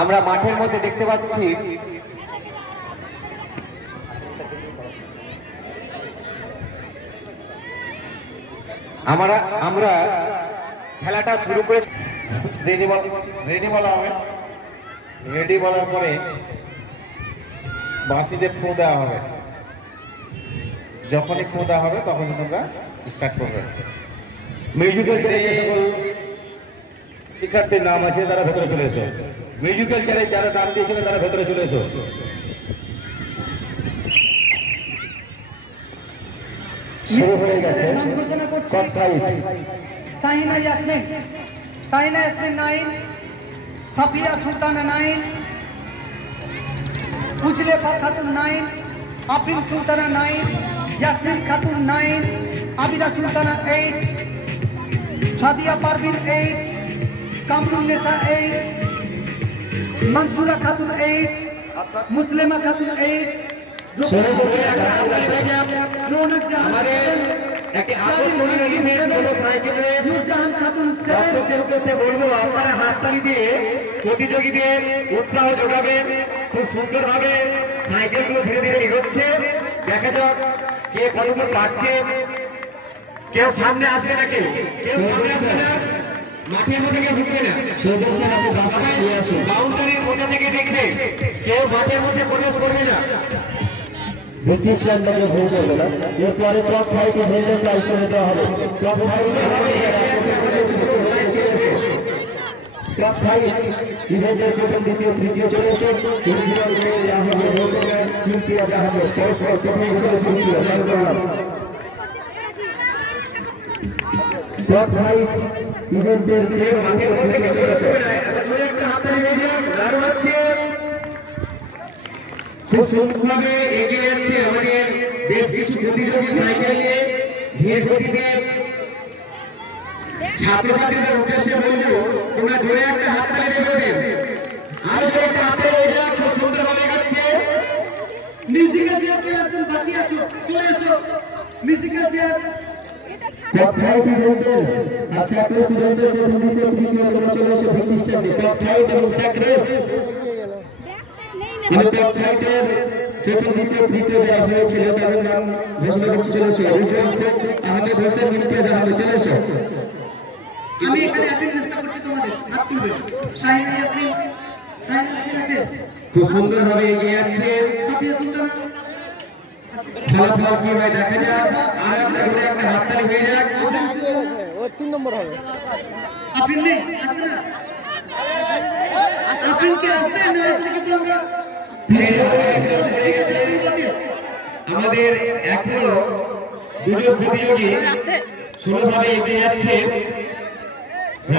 আমরা মাঠের মধ্যে দেখতে পাচ্ছি আমরা খেলাটা শুরু করে রেডি বলা হবে। রেডি বলার পরে বাঁশিদের ফু দেওয়া হবে। যখনই ফু দেওয়া হবে তখন তোমরা স্টার্ট করবে। মিউজিক্যাল চ্যালেঞ্জে সকল শিক্ষার্থীর নাম আছে, তারা ভেতরে চলে এসো। মিউজিক্যাল চ্যালেঞ্জ যারা নাম দিয়েছিলেন তারা ভেতরে চলে এসো। শুরু হয়ে গেছে। সাহিনা ইয়াসমিন 9, সাফিয়া সুলতানা 9, উজলেফা খাতুন 9, আফরিন সুলতানা 9, ইয়াসমিন খাতুন 9, আবিদা সুলতানা 8, সাদিয়া পারভিন 8, কামরুন্নেসা 8, মনসুরা খাতুন 8, মুসলিমা খাতুন 8, রৌনক জাহান বলবো আপনারা হাততালি দিয়ে প্রতিযোগীদের উৎসাহ যোগাবেন। খুব সুন্দর ভাবে সাইকেলগুলো ধীরে ধীরে এগোচ্ছে। দেখা যাক কে কতদূর পাচ্ছে। কেউ সামনে আসবে না, কেউ সামনে আসবে না, মাঠের মধ্যে কেউ ঢুকবে না। বাউন্ডারির মধ্যে থেকে দেখবে, কেউ মাঠের মধ্যে প্রবেশ করবে না। ব্রিটিশ ল্যান্ডারে ভুল করবে না। এরপরে ক্লাব ফাইটে ভেঙে প্রাইজ করে দেওয়া হবে। ক্লাব ফাইট ইভেন্টের প্রথম, দ্বিতীয়, তৃতীয় চলে এসে ক্লাব ফাইট ইভেন্টের খুব সুন্দরভাবে এগিয়ে যাচ্ছে আমাদের বেশ কিছু প্রতিযোগী সাইকেল নিয়ে। ধীরে গতিতে ছাত্রছাত্রীদের উদ্দেশ্যে বলবো, তোমরা জোরে একটা হাততালি দেবেন। আরো জোরে একটা হাততালি হয়ে যাক। খুব সুন্দরভাবে যাচ্ছে। মিউজিক্যাল চেয়ারকে একদম বাকি আসো, চলে এসো মিউজিক্যাল চেয়ার। কটফাইট ইভেন্টের আজকে প্রেসিডেন্টের প্রথম, দ্বিতীয়, তৃতীয় তোমরা চলে এসো ব্রিটিশ চ্যাম্পে। কটফাইট এবং স্যাক্রেস কটফাইটের প্রথম, দ্বিতীয়, তৃতীয় যারা হয়েছিল তাদের নাম ঘোষণা করতে চলে এসো। রিজওয়ান শেখ আহমেদ হোসেন ইমতিয়াজ আহমেদ চলে এসো। আমি এখানে অ্যাটেন্ডেন্স করছি, তোমাদের হাত তুলবে। সাহিনা ইয়াসমিন আছে, খুব সুন্দরভাবে এগিয়ে যাচ্ছে। সাফিয়া সুলতানা, ফলাফল কি হয় দেখা যাক। আর একটা করে একটা হাততালি হয়ে যাক। ও 3 নম্বর হবে। আফরিন নেই, আসবে না? আফরিনকে আসবে না, আসলে কিন্তু আমরা আমাদের এখনো দুজন প্রতিযোগী সুন্দরভাবে এগিয়ে যাচ্ছে।